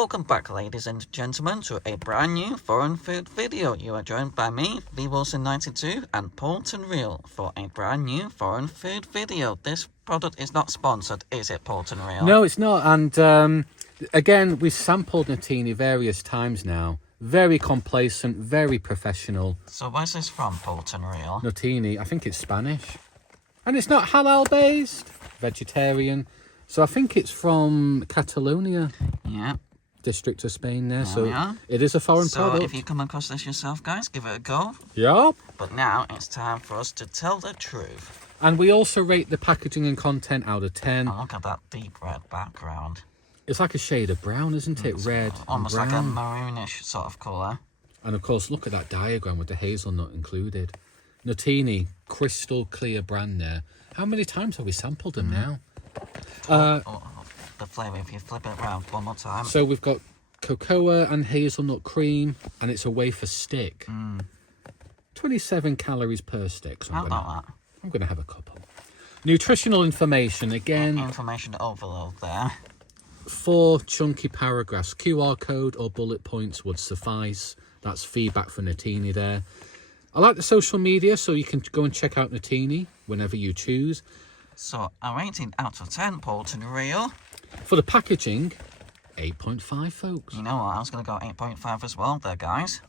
welcome back, ladies and gentlemen, to a brand new foreign food video. You are joined by me, VWilson92, and Polton Real for a brand new foreign food video. This product is not sponsored, is it, Polton Real? No, it's not. And again, we've sampled Notini various times now. Very complacent, very professional. So where's this from, Polton Real? Notini, I think it's Spanish. And it's not halal based, vegetarian. So I think it's from Catalonia. Yeah. District of Spain there. There So we are. it is a foreign product. So if you come across this yourself, guys, give it a go. Yeah. But now it's time for us to tell the truth. And we also rate the packaging and content out of 10. Oh, look at that deep red background. It's like a shade of brown, isn't it? Red Almost and like a brown. maroonish sort of colour. And of course, look at that diagram with the hazelnut included. Notini, crystal clear brand there. How many times have we sampled them now? The flavour, if you flip it around one more time. So we've got cocoa and hazelnut cream, and it's a wafer stick. 27 calories per stick. So How about that? I'm going to have a couple. Nutritional information again. Information overload there. 4 chunky paragraphs. QR code or bullet points would suffice. That's feedback for Notini there. I like the social media, so you can go and check out Notini whenever you choose. So a rating out of 10, Polton Real. For the packaging, 8.5, folks. You know what? I was going to go 8.5 as well there, guys.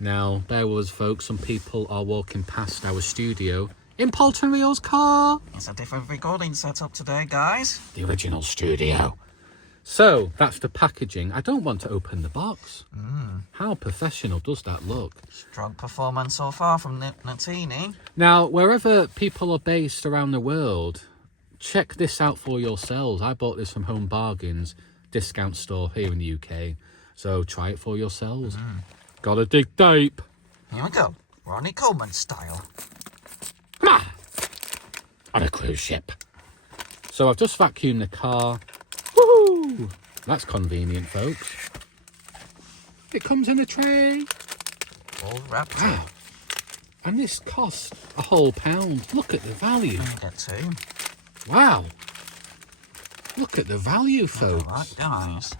Now, bear with us, folks. Some people are walking past our studio in Polton Real's car. It's a different recording setup today, guys. The original studio. So, that's the packaging. I don't want to open the box. How professional does that look? Strong performance so far from Notini. Now, wherever people are based around the world, check this out for yourselves. I bought this from Home Bargains discount store here in the UK. So, try it for yourselves. Gotta dig deep. Here we go. Ronnie Coleman style. Come on a cruise ship. So, I've just vacuumed the car. Woohoo! That's convenient, folks. It comes in a tray. All wrapped Wow. up. And this costs a whole £1. Look at the value. You get 2. Wow. Look at the value, folks. All right, guys.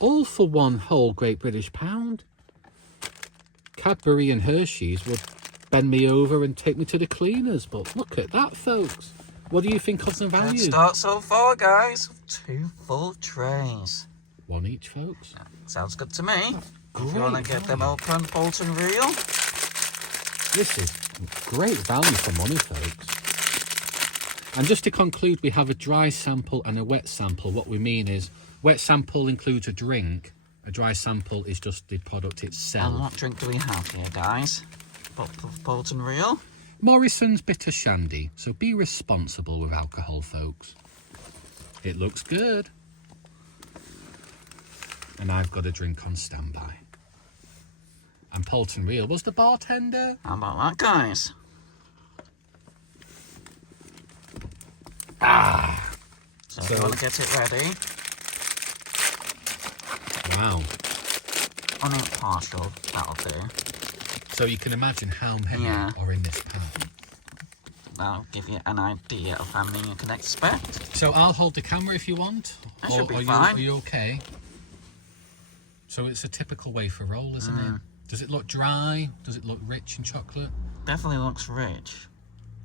All for one whole Great British pound. Cadbury and Hershey's would bend me over and take me to the cleaners. But look at that, folks. What do you think of the Good value? start so far, guys. 2 full trays. 1 each, folks. Sounds good to me. Great If you want to get them value. open, Polton Real. This is great value for money, folks. And just to conclude, we have a dry sample and a wet sample. What we mean is, wet sample includes a drink. A dry sample is just the product And itself. what drink do we have here, guys? Polton Real. Morrison's Bitter Shandy. So be responsible with alcohol, folks. It looks good. And I've got a drink on standby. And Polton Real was the bartender. How about that, guys? So if you want to get it ready, Wow. on it partial, that'll do. So you can imagine how many Yeah. are in this pan. That'll give you an idea of how many you can expect. So I'll hold the camera if you want. That should be are fine. Are you okay? So it's a typical wafer roll, isn't it? Does it look dry? Does it look rich in chocolate? Definitely looks rich.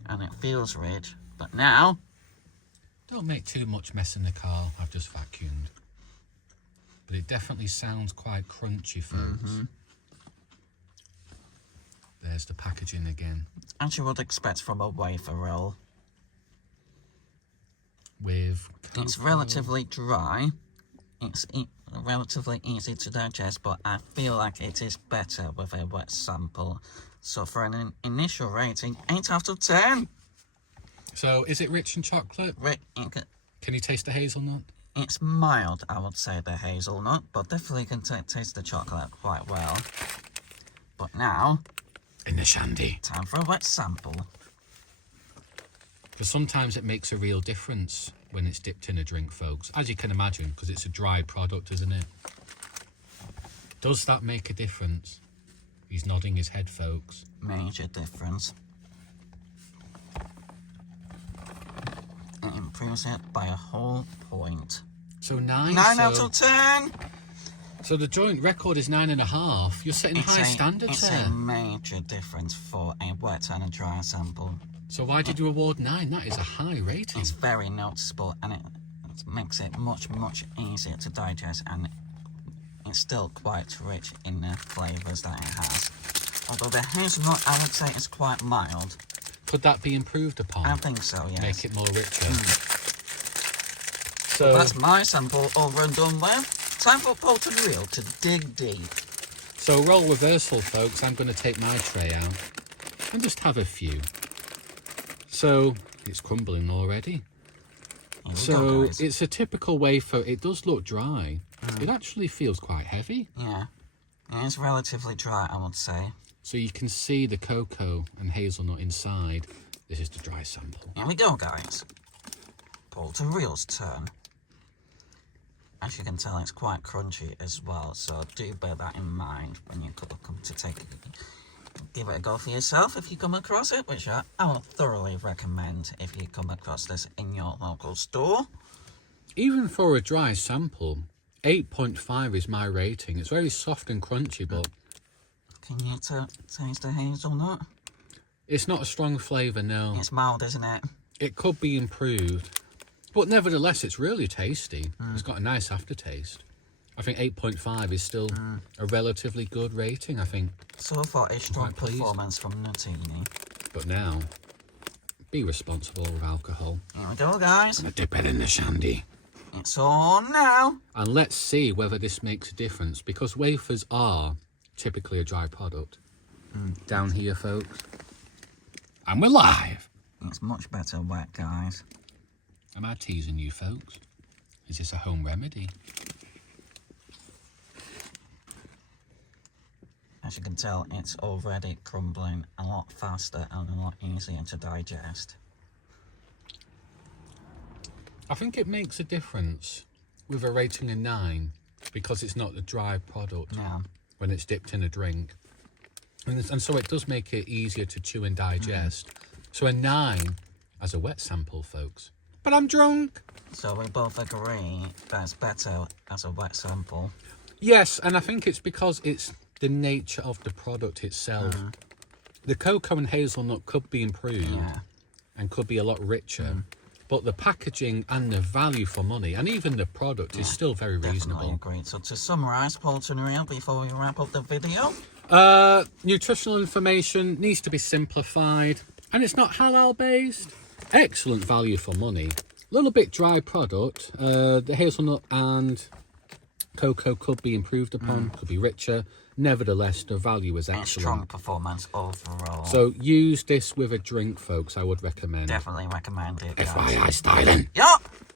And it feels rich. But now, Don't make too much mess in the car. I've just vacuumed. But it definitely sounds quite crunchy, folks. There's the packaging again. as you would expect from a wafer roll, With it's cocoa. relatively dry. It's relatively easy to digest, but I feel like it is better with a wet sample. So for an initial rating, 8 out of 10. So is it rich in chocolate? Can you taste the hazelnut? It's mild, I would say, the hazelnut, but definitely can taste the chocolate quite well. But now, In the shandy. time for a wet sample. Because sometimes it makes a real difference when it's dipped in a drink, folks. As you can imagine, because it's a dry product, isn't it? Does that make a difference? He's nodding his head, folks. Major difference. It improves it by a whole point. So 9. 9 out of 10. So the joint record is 9.5. You're setting high standards It's there. a major difference for a wet and a dry sample. So why did you award 9? That is a high rating. It's very noticeable, and it makes it much easier to digest, and it's still quite rich in the flavours that it has. Although the hazelnut, I would say, is quite mild. Could that be improved upon? I think so, yes. Make it more richer. So that's my sample over and done with. Time for Poulton Reel to dig deep. So role reversal, folks. I'm going to take my tray out and just have a few. So it's crumbling already. So it's a typical wafer. It does look dry. It actually feels quite heavy. Yeah, it's relatively dry, I would say. So you can see the cocoa and hazelnut inside. This is the dry sample. Here we go, guys. Poulton Reel's turn. As you can tell, it's quite crunchy as well, so do bear that in mind when you come to give it a go for yourself if you come across it, which I would thoroughly recommend if you come across this in your local store. Even for a dry sample, 8.5 is my rating. It's very soft and crunchy, but... Can you taste the hazelnut? It's not a strong flavour, no. It's mild, isn't it? It could be improved. But nevertheless, it's really tasty. It's got a nice aftertaste. I think 8.5 is still a relatively good rating, I think. So far, a strong performance from Nutini. But now, be responsible with alcohol. Here we go, guys. I'm going to dip it in the shandy. It's on now. And let's see whether this makes a difference, because wafers are typically a dry product. Down here, folks. And we're live. It's much better wet, guys. Am I teasing you, folks? Is this a home remedy? As you can tell, it's already crumbling a lot faster and a lot easier to digest. I think it makes a difference with a rating of 9 because it's not a dry product when it's dipped in a drink. And so it does make it easier to chew and digest. So a 9 as a wet sample, folks. But I'm drunk. So we both agree that it's better as a wet sample. Yes, and I think it's because it's the nature of the product itself. The cocoa and hazelnut could be improved and could be a lot richer. But the packaging and the value for money and even the product is still very reasonable. Agreed. So to summarise, Poulton Reel, before we wrap up the video. Nutritional information needs to be simplified and it's not halal based. Excellent value for money. A little bit dry product. The hazelnut and cocoa could be improved upon, could be richer. Nevertheless, the value is excellent. Strong performance overall. So use this with a drink, folks. I would recommend. Definitely recommend it, guys. FYI styling. Yup.